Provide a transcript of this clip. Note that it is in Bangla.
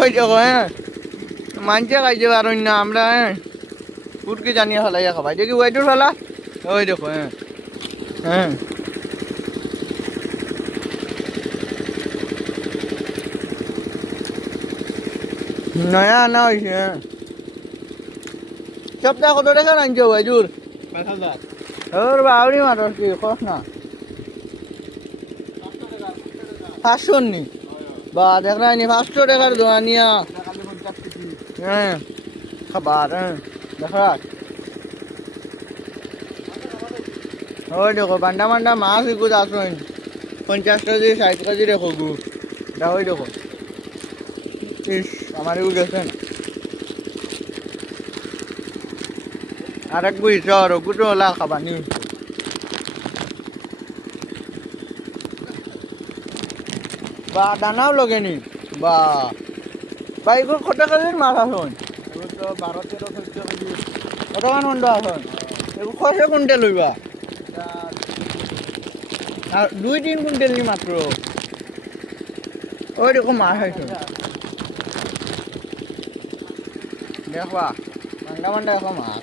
ওই দেখো হ্যাঁ মানছে খাইছে পারুন না আমরা হ্যাঁ ফুটকে জানিয়ে ফেলাইয়া খাবাই দেখি ওইটুর ফেলা ওই দেখো হ্যাঁ হ্যাঁ নয়া আনা হয়েছে হ্যাঁ সপ্তাহ কত টাকা আনছো ভাইজুর 5,000 ওর বাউরি মাত্র কি কস না 500 নি বা দেখ না নি 500 টাকার দোয়ানিয়া হ্যাঁ খাবার হ্যাঁ দেখা ওই দেখো বান্ডা বান্ডা মাছ এগুলো আসুন 50 কেজি 60 কেজি রেখো গু এটা ওই দেখো ইস আমার এগুলো গেছেন আর এক বুঝছ আর গুটো ওলা খাবার নি বা দানাও লগে নি বা বা এগুলো কত কেজির মাছ আসুন এগুলো তো 12-13 কেজি কতক্ষণ মন্দ আসুন এগুলো খসে কুইন্টেল লইবা আর 2-3 কুইন্টেল নি মাত্র ওই দেখো মাছ হয়েছে দেখবা মান্ডা মান্ডা এখন মাছ